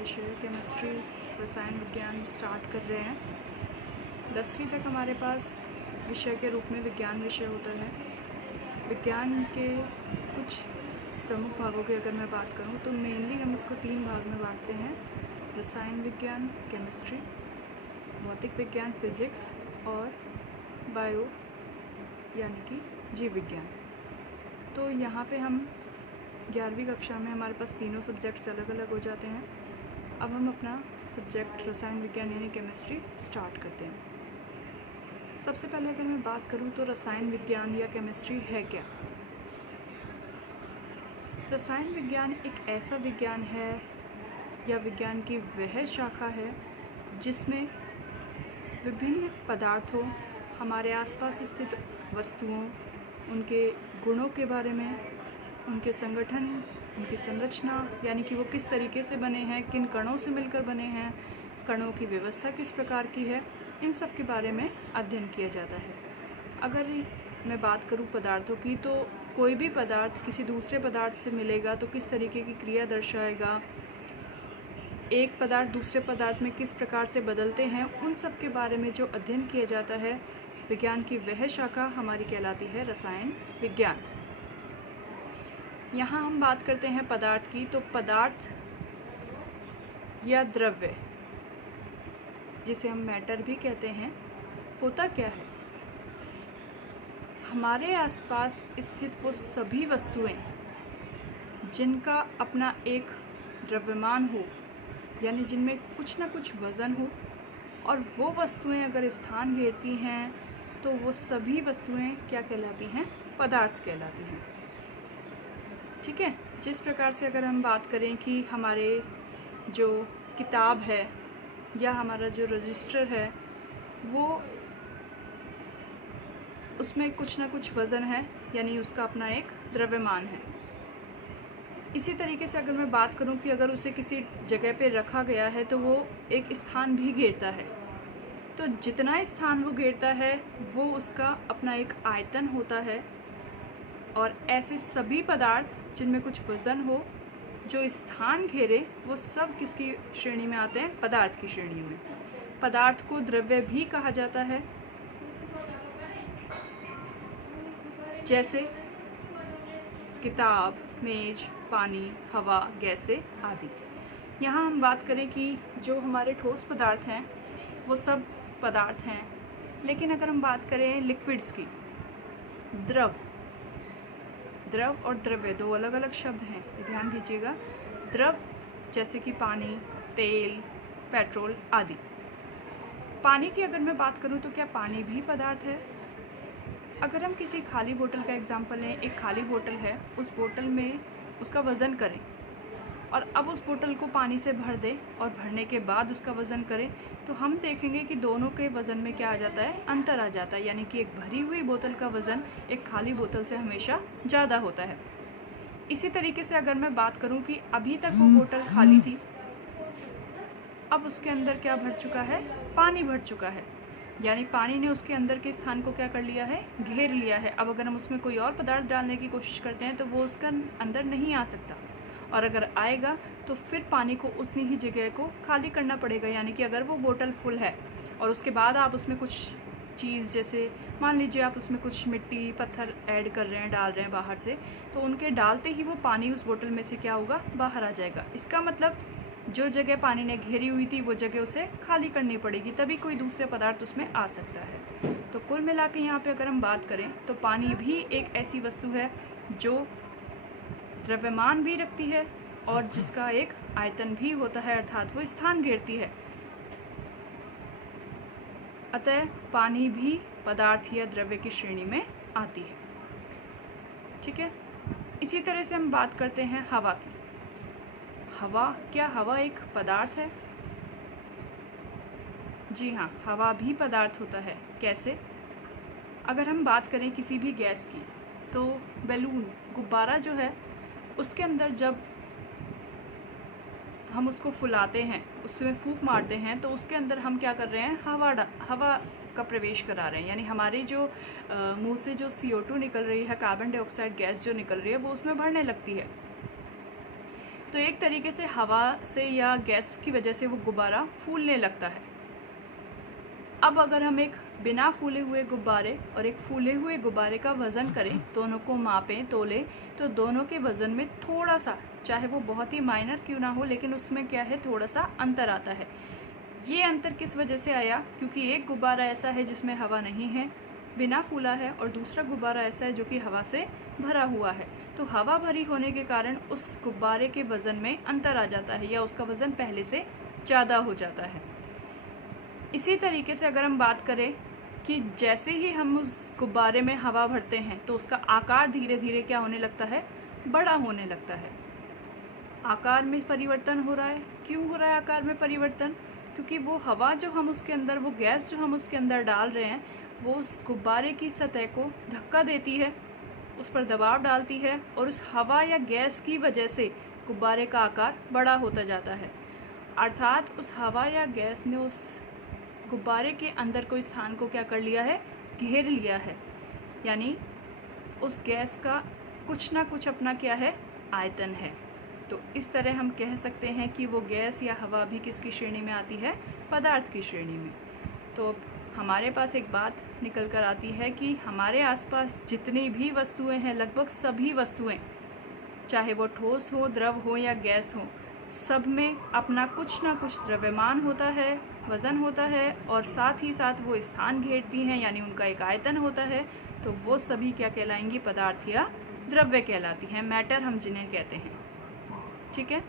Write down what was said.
विषय केमिस्ट्री रसायन विज्ञान स्टार्ट कर रहे हैं। 10वीं तक हमारे पास विषय के रूप में विज्ञान विषय होता है। विज्ञान के कुछ प्रमुख भागों की अगर मैं बात करूं तो मेनली हम इसको 3 भाग में बांटते हैं: रसायन विज्ञान केमिस्ट्री, भौतिक विज्ञान फिज़िक्स और बायो यानी कि जीव विज्ञान। तो यहाँ पे हम 11वीं कक्षा में हमारे पास तीनों सब्जेक्ट्स अलग अलग हो जाते हैं। अब हम अपना सब्जेक्ट रसायन विज्ञान यानी केमिस्ट्री स्टार्ट करते हैं। सबसे पहले अगर मैं बात करूं तो रसायन विज्ञान या केमिस्ट्री है क्या। रसायन विज्ञान एक ऐसा विज्ञान है या विज्ञान की वह शाखा है जिसमें विभिन्न पदार्थों, हमारे आसपास स्थित वस्तुओं, उनके गुणों के बारे में, उनके संगठन, उनकी संरचना यानी कि वो किस तरीके से बने हैं, किन कणों से मिलकर बने हैं, कणों की व्यवस्था किस प्रकार की है, इन सब के बारे में अध्ययन किया जाता है। अगर मैं बात करूं पदार्थों की, तो कोई भी पदार्थ किसी दूसरे पदार्थ से मिलेगा तो किस तरीके की क्रिया दर्शाएगा, एक पदार्थ दूसरे पदार्थ में किस प्रकार से बदलते हैं, उन सब के बारे में जो अध्ययन किया जाता है, विज्ञान की वह शाखा हमारी कहलाती है रसायन विज्ञान। यहाँ हम बात करते हैं पदार्थ की, तो पदार्थ या द्रव्य, जिसे हम मैटर भी कहते हैं, होता क्या है। हमारे आसपास स्थित वो सभी वस्तुएं जिनका अपना एक द्रव्यमान हो, यानी जिनमें कुछ ना कुछ वज़न हो, और वो वस्तुएं अगर स्थान घेरती हैं तो वो सभी वस्तुएं क्या कहलाती हैं, पदार्थ कहलाती हैं। ठीक है। जिस प्रकार से अगर हम बात करें कि हमारे जो किताब है या हमारा जो रजिस्टर है, वो उसमें कुछ ना कुछ वज़न है, यानी उसका अपना एक द्रव्यमान है। इसी तरीके से अगर मैं बात करूं कि अगर उसे किसी जगह पे रखा गया है तो वो एक स्थान भी घेरता है। तो जितना स्थान वो घेरता है वो उसका अपना एक आयतन होता है। और ऐसे सभी पदार्थ जिनमें कुछ वज़न हो, जो स्थान घेरे, वो सब किसकी श्रेणी में आते हैं, पदार्थ की श्रेणी में। पदार्थ को द्रव्य भी कहा जाता है, जैसे किताब, मेज, पानी, हवा, गैसें आदि। यहाँ हम बात करें कि जो हमारे ठोस पदार्थ हैं वो सब पदार्थ हैं, लेकिन अगर हम बात करें लिक्विड्स की, द्रव और द्रव्य दो अलग अलग शब्द हैं, ये ध्यान दीजिएगा। द्रव जैसे कि पानी, तेल, पेट्रोल आदि। पानी की अगर मैं बात करूं तो क्या पानी भी पदार्थ है। अगर हम किसी खाली बोतल का एग्जांपल लें, एक खाली बोतल है, उस बोतल में उसका वज़न करें और अब उस बोतल को पानी से भर दें और भरने के बाद उसका वज़न करें, तो हम देखेंगे कि दोनों के वज़न में क्या आ जाता है, अंतर आ जाता है। यानी कि एक भरी हुई बोतल का वज़न एक खाली बोतल से हमेशा ज़्यादा होता है। इसी तरीके से अगर मैं बात करूं कि अभी तक वो बोतल खाली थी, अब उसके अंदर क्या भर चुका है, पानी भर चुका है। यानी पानी ने उसके अंदर के स्थान को क्या कर लिया है, घेर लिया है। अब अगर हम उसमें कोई और पदार्थ डालने की कोशिश करते हैं तो वो उसका अंदर नहीं आ सकता, और अगर आएगा तो फिर पानी को उतनी ही जगह को खाली करना पड़ेगा। यानी कि अगर वो बोतल फुल है और उसके बाद आप उसमें कुछ चीज़, जैसे मान लीजिए आप उसमें कुछ मिट्टी, पत्थर ऐड कर रहे हैं, डाल रहे हैं बाहर से, तो उनके डालते ही वो पानी उस बोतल में से क्या होगा, बाहर आ जाएगा। इसका मतलब जो जगह पानी ने घेरी हुई थी वो जगह उसे खाली करनी पड़ेगी, तभी कोई दूसरे पदार्थ उसमें आ सकता है। तो कुल मिला के यहाँ पे अगर हम बात करें तो पानी भी एक ऐसी वस्तु है जो द्रव्यमान भी रखती है और जिसका एक आयतन भी होता है, अर्थात वो स्थान घेरती है। अतः पानी भी पदार्थ या द्रव्य की श्रेणी में आती है। ठीक है। इसी तरह से हम बात करते हैं हवा की। क्या हवा एक पदार्थ है? जी हाँ, हवा भी पदार्थ होता है। कैसे? अगर हम बात करें किसी भी गैस की, तो बैलून, गुब्बारा जो है, उसके अंदर जब हम उसको फुलाते हैं, उसमें फूंक मारते हैं, तो उसके अंदर हम क्या कर रहे हैं, हवा का प्रवेश करा रहे हैं। यानी हमारी जो मुंह से जो CO2 निकल रही है, कार्बन डाइऑक्साइड गैस जो निकल रही है, वो उसमें भरने लगती है। तो एक तरीके से हवा से या गैस की वजह से वो गुब्बारा फूलने लगता है। अब अगर हम एक बिना फूले हुए गुब्बारे और एक फूले हुए गुब्बारे का वज़न करें, दोनों को मापें, तोलें, तो दोनों के वज़न में थोड़ा सा, चाहे वो बहुत ही माइनर क्यों ना हो, लेकिन उसमें क्या है, थोड़ा सा अंतर आता है। ये अंतर किस वजह से आया? क्योंकि एक गुब्बारा ऐसा है जिसमें हवा नहीं है, बिना फूला है, और दूसरा गुब्बारा ऐसा है जो कि हवा से भरा हुआ है। तो हवा भरी होने के कारण उस गुब्बारे के वज़न में अंतर आ जाता है, या उसका वज़न पहले से ज़्यादा हो जाता है। इसी तरीके से अगर हम बात करें कि जैसे ही हम उस गुब्बारे में हवा भरते हैं तो उसका आकार धीरे धीरे क्या होने लगता है, बड़ा होने लगता है। आकार में परिवर्तन हो रहा है। क्यों हो रहा है आकार में परिवर्तन? क्योंकि वो हवा जो हम उसके अंदर, वो गैस जो हम उसके अंदर डाल रहे हैं, वो उस गुब्बारे की सतह को धक्का देती है, उस पर दबाव डालती है, और उस हवा या गैस की वजह से गुब्बारे का आकार बड़ा होता जाता है। अर्थात उस हवा या गैस ने उस गुब्बारे के अंदर कोई स्थान को क्या कर लिया है, घेर लिया है। यानी उस गैस का कुछ ना कुछ अपना क्या है, आयतन है। तो इस तरह हम कह सकते हैं कि वो गैस या हवा भी किसकी श्रेणी में आती है, पदार्थ की श्रेणी में। तो हमारे पास एक बात निकल कर आती है कि हमारे आसपास जितनी भी वस्तुएं हैं, लगभग सभी वस्तुएं, चाहे वो ठोस हो, द्रव हो या गैस हो, सब में अपना कुछ ना कुछ द्रव्यमान होता है, वज़न होता है, और साथ ही साथ वो स्थान घेरती हैं, यानी उनका एक आयतन होता है। तो वो सभी क्या कहलाएंगी, पदार्थ या द्रव्य कहलाती हैं, मैटर हम जिन्हें कहते हैं। ठीक है।